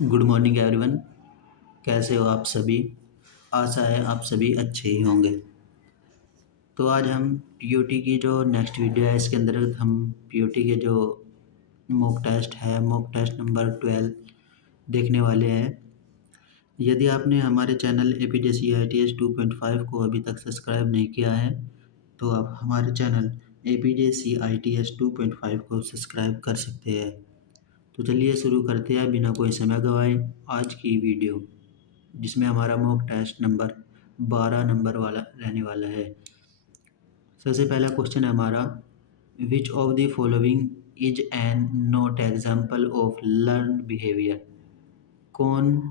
Good morning everyone. कैसे हो आप सभी? आशा है आप सभी अच्छे ही होंगे। तो आज हम पीओटी की जो नेक्स्ट वीडियो है इसके अंदर हम पीओटी के जो मॉक टेस्ट है मॉक टेस्ट नंबर 12 देखने वाले हैं। यदि आपने हमारे चैनल APJCITS 2.5 को अभी तक सब्सक्राइब नहीं किया है तो आप हमारे चैनल APJCITS 2.5 को सब्सक्राइब कर सकते हैं। तो चलिए शुरू करते हैं बिना कोई समय गवाए आज की वीडियो, जिसमें हमारा मॉक टेस्ट नंबर 12 नंबर वाला रहने वाला है। सबसे पहला क्वेश्चन है हमारा, विच of the following is an not example of learn behaviour. कौन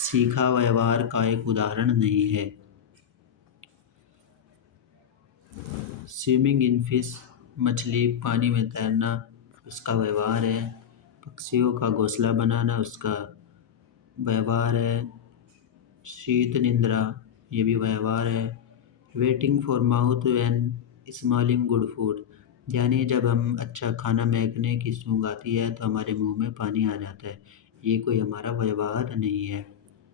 सीखा व्यवहार का एक उदाहरण नहीं है? स्विमिंग इन फिश, मछली पानी में तैरना उसका व्यवहार है। पक्षियों का घोंसला बनाना उसका व्यवहार है। शीत निद्रा ये भी व्यवहार है। Waiting for mouth and स्मॉलिंग good food, यानी जब हम अच्छा खाना महकने की सूंघ आती है तो हमारे मुंह में पानी आ जाता है, ये कोई हमारा व्यवहार नहीं है।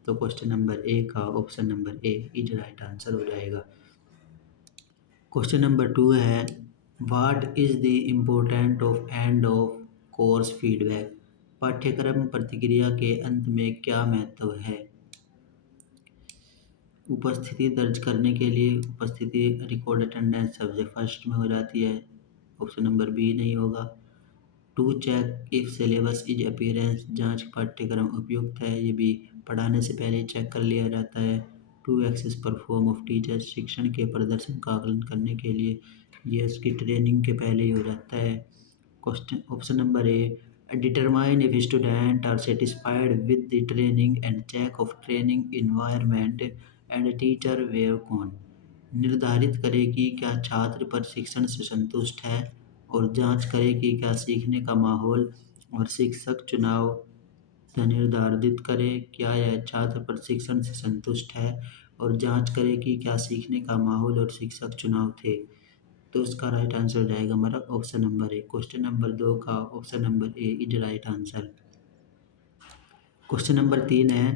तो क्वेश्चन नंबर ए का option number A is right answer हो जाएगा। क्वेश्चन नंबर 2 है, what is the important of end of course feedback. पाठ्यक्रम प्रतिक्रिया के अंत में क्या महत्व है? उपस्थिति दर्ज करने के लिए उपस्थिति रिकॉर्ड अटेंडेंस सबसे फर्स्ट में हो जाती है, ऑप्शन नंबर बी नहीं होगा। To check if syllabus is appearance, जांच पाठ्यक्रम उपयुक्त है, ये भी पढ़ाने से पहले चेक कर लिया जाता है। To assess perform of teachers, शिक्षण के प्रदर्शन का आकलन करने के लिए ये इसकी ट्रेनिंग के पहले ही हो जाता है। Question option number A, determine if student are satisfied with the training and check of training environment and teacher where कौन। निर्धारित करे कि क्या छात्र प्रशिक्षण से संतुष्ट है और जांच करे कि क्या सीखने का माहौल और शिक्षक चुनाव निर्धारित करे क्या यह छात्र प्रशिक्षण से संतुष्ट है और जांच करे कि क्या सीखने का माहौल और शिक्षक चुनाव थे। तो इसका राइट आंसर हो जाएगा हमारा ऑप्शन नंबर ए। क्वेश्चन नंबर 2 का option number A is right answer. Question number 3 है,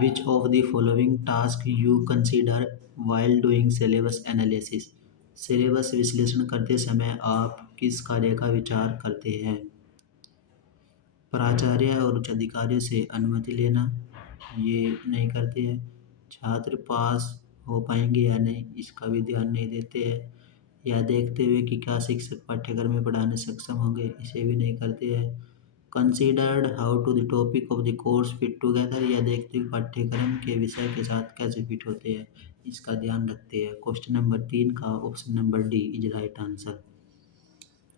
विच of the following task you consider while doing syllabus analysis. Syllabus विश्लेषण करते समय आप किस कार्य का विचार करते हैं? प्राचार्य और उच्च अधिकारियों से अनुमति लेना, ये नहीं करते हैं। छात्र पास हो पाएंगे या नहीं, इसका भी ध्यान नहीं देते हैं। या देखते हुए कि क्या शिक्षक पाठ्यक्रम में पढ़ाने सक्षम होंगे, इसे भी नहीं करते हैं। Considered how to the topic of the course fit together, या देखते हुए पाठ्यक्रम के विषय के साथ कैसे फिट होते हैं, इसका ध्यान रखते हैं। क्वेश्चन नंबर 3 का option number D is right answer.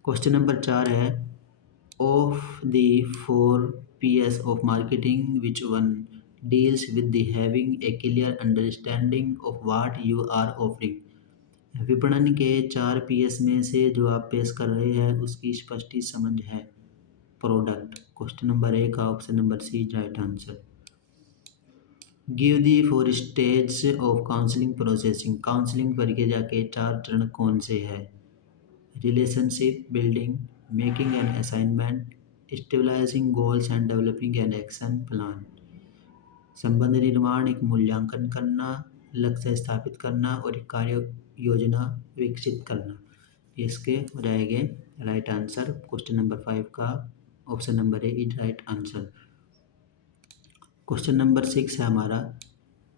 Question number 4 है, of the 4 Ps of marketing which one deals with the having a clear understanding of what you are offering. विपणन के 4 Ps में से जो आप पेश कर रहे हैं उसकी स्पष्ट समझ है प्रोडक्ट। क्वेश्चन नंबर ए का option number C right answer. Give the 4 stage of counselling processing, counselling प्रक्रिया के 4 चरण कौन से हैं? Relationship building, making an assignment, stabilising goals and developing an action plan. संबंध निर्माण, एक मूल्यांकन करना, लक्ष्य स्थापित करना और एक कार्य योजना विकसित करना, इसके हो जाएंगे राइट आंसर। क्वेश्चन नंबर 5 का option number A is right answer. Question number 6 है हमारा,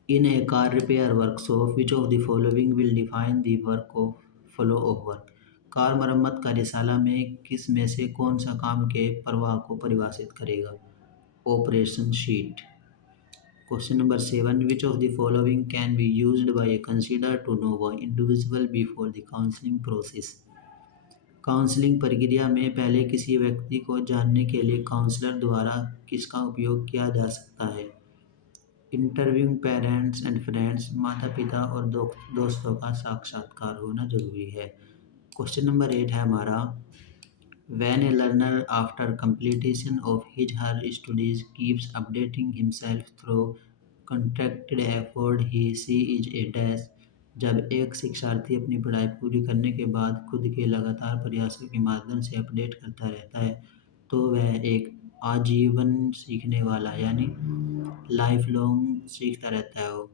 in a car repair workshop which of the following will define the work of flow of work. Car मरम्मत कार्यशाला में किस में से कौन सा काम के प्रवाह को परिभाषित करेगा? Operation sheet. Question number 7, which of the following can be used by a consider to know one individual before the counselling process. Counselling प्रक्रिया में पहले किसी व्यक्ति को जानने के लिए काउंसलर द्वारा किसका उपयोग किया जा सकता है? इंटरव्यूइंग पेरेंट्स एंड फ्रेंड्स, माता पिता और दोस्तों का साक्षात्कार होना जरूरी है। क्वेश्चन नंबर 8 है हमारा, when a learner after completion of his her studies keeps updating himself through contracted effort he she is a dash. जब एक शिक्षार्थी अपनी पढ़ाई पूरी करने के बाद खुद के लगातार प्रयासों के माध्यम से अपडेट करता रहता है तो वह एक आजीवन सीखने वाला, यानी लाइफ लॉन्ग सीखता रहता है वो,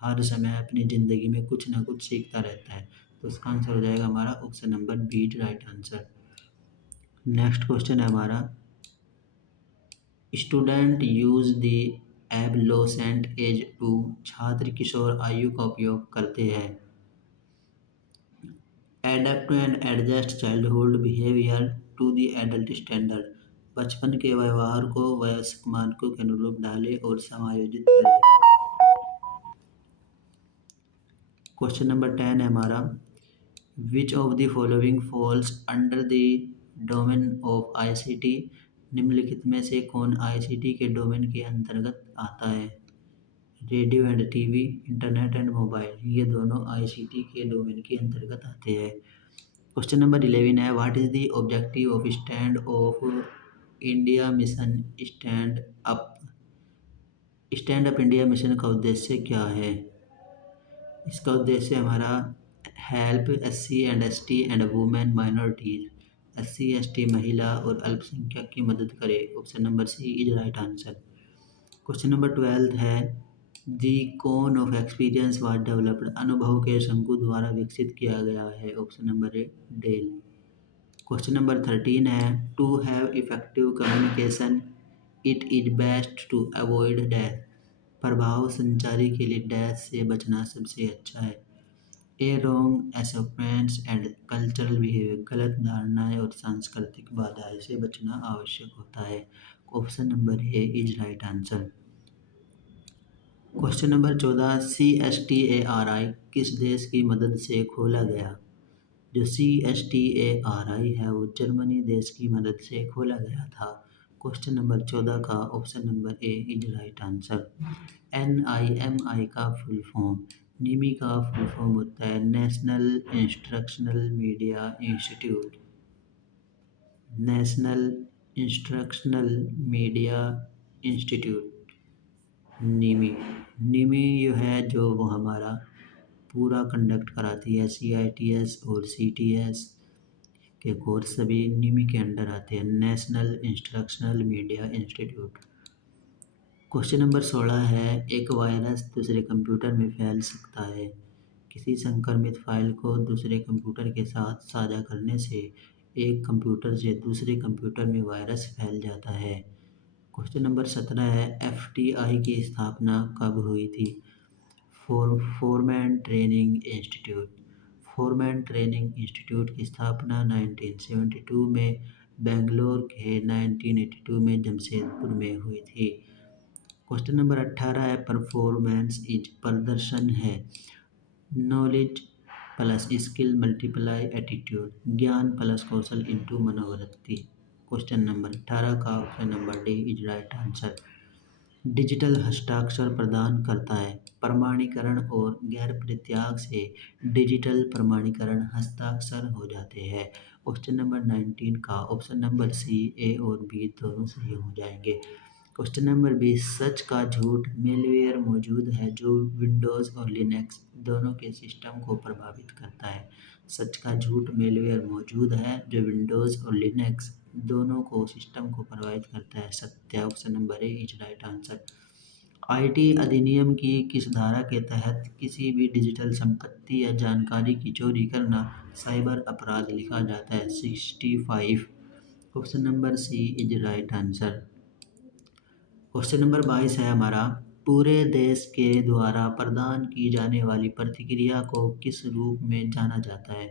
हर समय अपनी ज़िंदगी में कुछ ना कुछ सीखता रहता है। तो इसका आंसर हो जाएगा हमारा option number B right answer. Next question है हमारा, student use the adolescent age to, छात्र किशोर आयु का उपयोग करते हैं। Adapt and adjust childhood behaviour to the adult standard, बचपन के व्यवहार को वयस्क मानकों के अनुरूप ढालें और समायोजित करें। क्वेश्चन नंबर 10 है हमारा, विच of the following falls under the domain of ICT, निम्नलिखित में से कौन आईसीटी के डोमेन के अंतर्गत आता है। Radio and TV, internet and mobile, ये दोनों आईसीटी के डोमेन के अंतर्गत आते हैं। क्वेश्चन नंबर 11 है, what is the objective of India mission stand up India mission का उद्देश्य क्या है। इसका उद्देश्य हमारा help SC and ST and women minorities, SC ST महिला और अल्पसंख्यक की मदद करे। Option number C is right answer. Question number 12 है, the cone of experience was developed, अनुभव के शंकु द्वारा विकसित किया गया है। Option number A Dale. Question number 13 है, to have effective communication it is best to avoid death, प्रभाव संचारी के लिए डेथ से बचना सबसे अच्छा है। ए रॉन्ग एसोपमेंट्स एंड कल्चरल बिहेवियर, गलत धारणाएं और सांस्कृतिक बाधाएं से बचना आवश्यक होता है। Option number A is right answer. Question number 14, CSTARI किस देश की मदद से खोला गया। जो CSTARI है वो जर्मनी देश की मदद से खोला गया था। क्वेश्चन नंबर 14 का option number A is right answer. NIMI का फुल फॉर्म, निमी का फुल फॉर्म होता है national instructional media institute, national instructional media institute, NIMI जो है जो वो हमारा पूरा कंडक्ट कराती है, CITS और CTS के कोर्स सभी निमी के अंडर आते हैं, national instructional media institute. Question number 16 है, एक वायरस दूसरे कंप्यूटर में फैल सकता है। किसी संक्रमित फाइल को दूसरे कंप्यूटर के साथ साझा करने से एक कंप्यूटर से दूसरे कंप्यूटर में वायरस फैल जाता है। क्वेश्चन नंबर 17 है, FTI की स्थापना कब हुई थी। Foreman training institute, foreman training institute की स्थापना 1972 में बेंगलोर के 1982 में जमशेदपुर में हुई थी। क्वेश्चन नंबर 18 है, परफॉर्मेंस इज प्रदर्शन है, knowledge plus skill multiply attitude, ज्ञान प्लस कौशल इंटू मनोवृत्ति। क्वेश्चन नंबर 18 का option number D is right answer. Digital हस्ताक्षर प्रदान करता है, प्रमाणीकरण और गैर परित्याग से डिजिटल प्रमाणीकरण हस्ताक्षर हो जाते हैं। क्वेश्चन नंबर 19 का ऑप्शन नंबर सी, ए और बी दोनों सही हो जाएंगे। क्वेश्चन नंबर 20, सच का झूठ मेलवेयर मौजूद है जो विंडोज़ और लिनक्स दोनों के सिस्टम को प्रभावित करता है। सच का झूठ मेलवेयर मौजूद है जो विंडोज़ और लिनक्स दोनों को सिस्टम को प्रभावित करता है। सत्य, option number A is right answer. IT अधिनियम की किस धारा के तहत किसी भी डिजिटल संपत्ति या जानकारी की चोरी करना साइबर अपराध लिखा जाता है। 65, option number C is right answer. Question number 22 है हमारा, पूरे देश के द्वारा प्रदान की जाने वाली प्रतिक्रिया को किस रूप में जाना जाता है।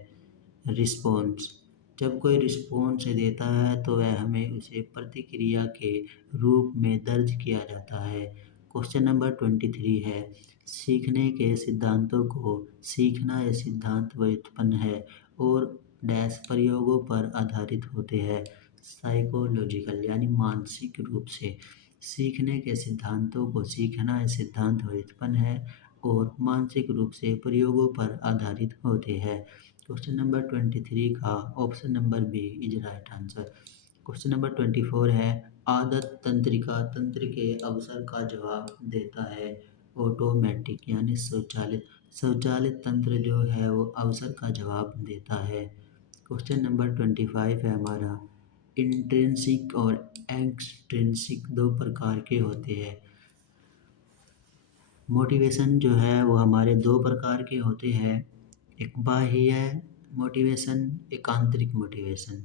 रिस्पॉन्स, जब कोई रिस्पॉन्स देता है तो वह हमें उसे प्रतिक्रिया के रूप में दर्ज किया जाता है। क्वेश्चन नंबर 23 है, सीखने के सिद्धांतों को, सीखना यह सिद्धांत व्युत्पन्न है और डैश प्रयोगों पर आधारित होते हैं। साइकोलॉजिकल यानी मानसिक रूप से, सीखने के सिद्धांतों को, सीखना यह सिद्धांत व्युत्पन्न है और मानसिक रूप से प्रयोगों पर आधारित होते हैं। क्वेश्चन नंबर 23 का option number B is right answer. Question number 24 है, आदत तंत्रिका तंत्र के अवसर का जवाब देता है। ऑटोमेटिक यानी स्वचालित, स्वचालित तंत्र जो है वो अवसर का जवाब देता है। क्वेश्चन नंबर 25 है हमारा, इंट्रिंसिक और एक्सट्रिंसिक दो प्रकार के होते हैं। मोटिवेशन जो है वो हमारे दो प्रकार के होते हैं, एक बाह्य मोटिवेशन, एक आंतरिक मोटिवेशन।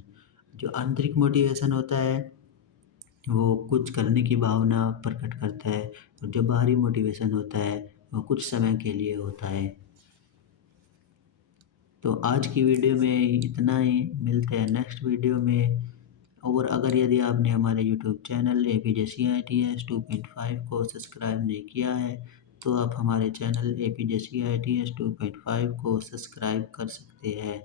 जो आंतरिक मोटिवेशन होता है वो कुछ करने की भावना प्रकट करता है, और जो बाहरी मोटिवेशन होता है वो कुछ समय के लिए होता है। तो आज की वीडियो में इतना ही, मिलते हैं नेक्स्ट वीडियो में। और अगर यदि आपने हमारे यूट्यूब चैनल APJCITS 2.5 को सब्सक्राइब नहीं किया है तो आप हमारे चैनल APJCITS 2.5 को सब्सक्राइब कर सकते हैं।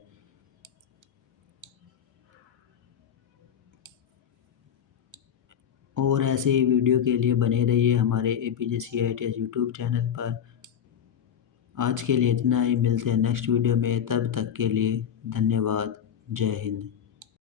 और ऐसे ही वीडियो के लिए बने रहिए हमारे APJCITS यूट्यूब चैनल पर। आज के लिए इतना ही, मिलते हैं नेक्स्ट वीडियो में, तब तक के लिए धन्यवाद। जय हिंद।